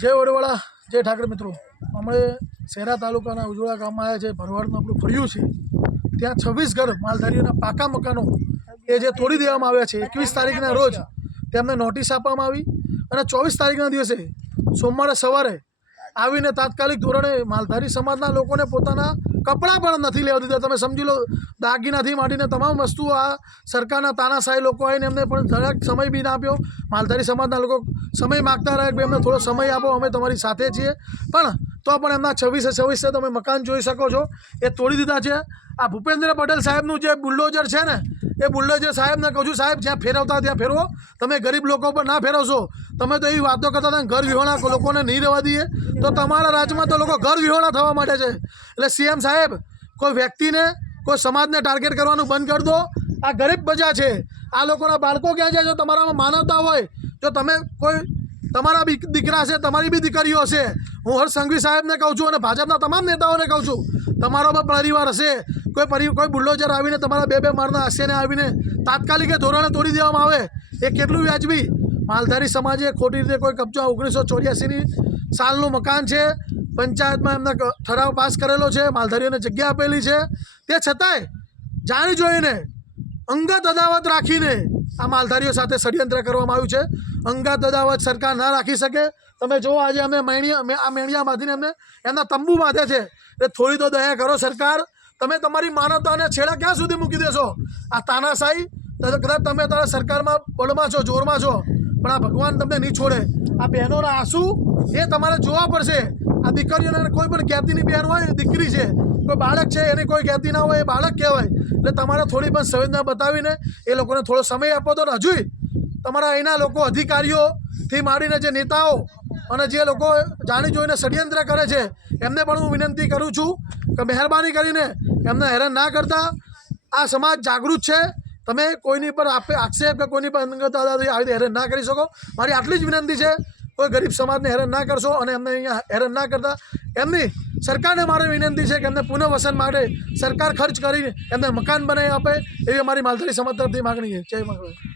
જય વડવાળા, જય ઠાકર મિત્રો. અમે શહેરા તાલુકાના ઉજળા ગામમાં આવ્યા છે, ભરવાડનું આપણું ફર્યું છે. ત્યાં છવ્વીસ ઘર માલધારીઓના પાકા મકાનો એ જે તોડી દેવામાં આવ્યા છે, એકવીસ તારીખના રોજ. તેમને નોટિસ આપવામાં આવી અને ચોવીસ તારીખના દિવસે સોમવારે સવારે આવીને તાત્કાલિક ધોરણે માલધારી સમાજના લોકોને પોતાના કપડાં પણ નથી લેવા દીધા. તમે સમજી લો, દાગીનાથી માંડીને તમામ વસ્તુઓ આ સરકારના તાનાશાહી લોકો આવીને એમને પણ જરાક સમય બી ના આપ્યો. માલધારી સમાજના લોકો સમય માગતા રહ્યા કે અમને થોડો સમય આપો, અમે તમારી સાથે છીએ. પણ તો પણ એમના છવ્વીસે છવ્વીસે તમે મકાન જોઈ શકો છો. એ તોડી દીધા છે. આ ભૂપેન્દ્ર પટેલ સાહેબનું જે બુલડોઝર છે ને, એ બુલડોઝર સાહેબને કહું છું સાહેબ જ્યાં ફેરવતા ત્યાં ફેરવો. તમે ગરીબ લોકો પર ના ફેરવશો. તમે તો એવી વાતો કરતા હતા ઘર વિહોણા લોકોને નહીં રહેવા દઈએ. તો તમારા રાજ્યમાં તો લોકો ઘર વિહોણા થવા માટે છે. એટલે સીએમ સાહેબ, કોઈ વ્યક્તિને, કોઈ સમાજને ટાર્ગેટ કરવાનું બંધ કરી દો. આ ગરીબ પ્રજા છે. આ લોકોના બાળકો ક્યાં છે? જો તમારામાં માનવતા હોય, જો તમે કોઈ, તમારા બી દીકરા છે તમારી બી દીકરીઓ હશે હું હર્ષ સંઘવી સાહેબને કહું છું અને ભાજપના તમામ નેતાઓને કહું છું, તમારો પણ પરિવાર હશે. કોઈ પરિ, કોઈ બુલ્ડોઝર આવીને તમારા બે બે મારના હાસ્યને આવીને તાત્કાલિક ધોરણે તોડી દેવામાં આવે. એ કેટલું વ્યાજબી? માલધારી સમાજે ખોટી રીતે કોઈ કબજો ઓગણીસો ચોર્યાસીની સાલનું મકાન છે. પંચાયતમાં એમને ઠરાવ પાસ કરેલો છે. માલધારીઓને જગ્યા આપેલી છે. તે છતાંય જાણી જોઈને અંગત અદાવત રાખીને આ માલધારીઓ સાથે ષડયંત્ર કરવામાં આવ્યું છે. અંગત અદાવત સરકાર ના રાખી શકે. તમે જુઓ, આજે અમે મેણિયા આ મેણિયા બાંધીને અમને એમના તંબુ બાંધે છે. એટલે થોડી તો દયા કરો સરકાર. તમે તમારી માનવતાને છેડા ક્યાં સુધી મૂકી દેશો? આ તાનાશાહી કદાચ તમે તારા સરકારમાં બળમાં છો, જોરમાં છો, પણ આ ભગવાન તમને નહીં છોડે. આ બહેનોના આંસુ એ તમારે જોવા પડશે. આ દીકરીઓને કોઈ પણ જ્ઞાતિની બહેન હોય, એ દીકરી છે. કોઈ બાળક છે, એની કોઈ જ્ઞાતિ ના હોય, એ બાળક કહેવાય. એટલે તમારે થોડી પણ સંવેદના બતાવીને એ લોકોને થોડો સમય આપો તો ને તમારા અહીંના લોકો અધિકારીઓથી માંડીને જે નેતાઓ અને જે લોકો જાણી જોઈને ષડયંત્ર કરે છે, એમને પણ હું વિનંતી કરું છું કે મહેરબાની કરીને એમને હેરાન ના કરતા. આ સમાજ જાગૃત છે. તમે કોઈની પર આપે આક્ષેપ કે કોઈની પર અંગત આવી હેરાન ના કરી શકો. મારી આટલી જ વિનંતી છે. કોઈ ગરીબ સમાજને હેરાન ના કરશો અને એમને અહીંયા હેરાન ના કરતા, એમની સરકારને મારી વિનંતી છે કે એમને પુનઃવસન માટે સરકાર ખર્ચ કરીને એમને મકાન બનાવી આપે એવી અમારી માલધારી સમાજ તરફથી માગણી છે. જય માતા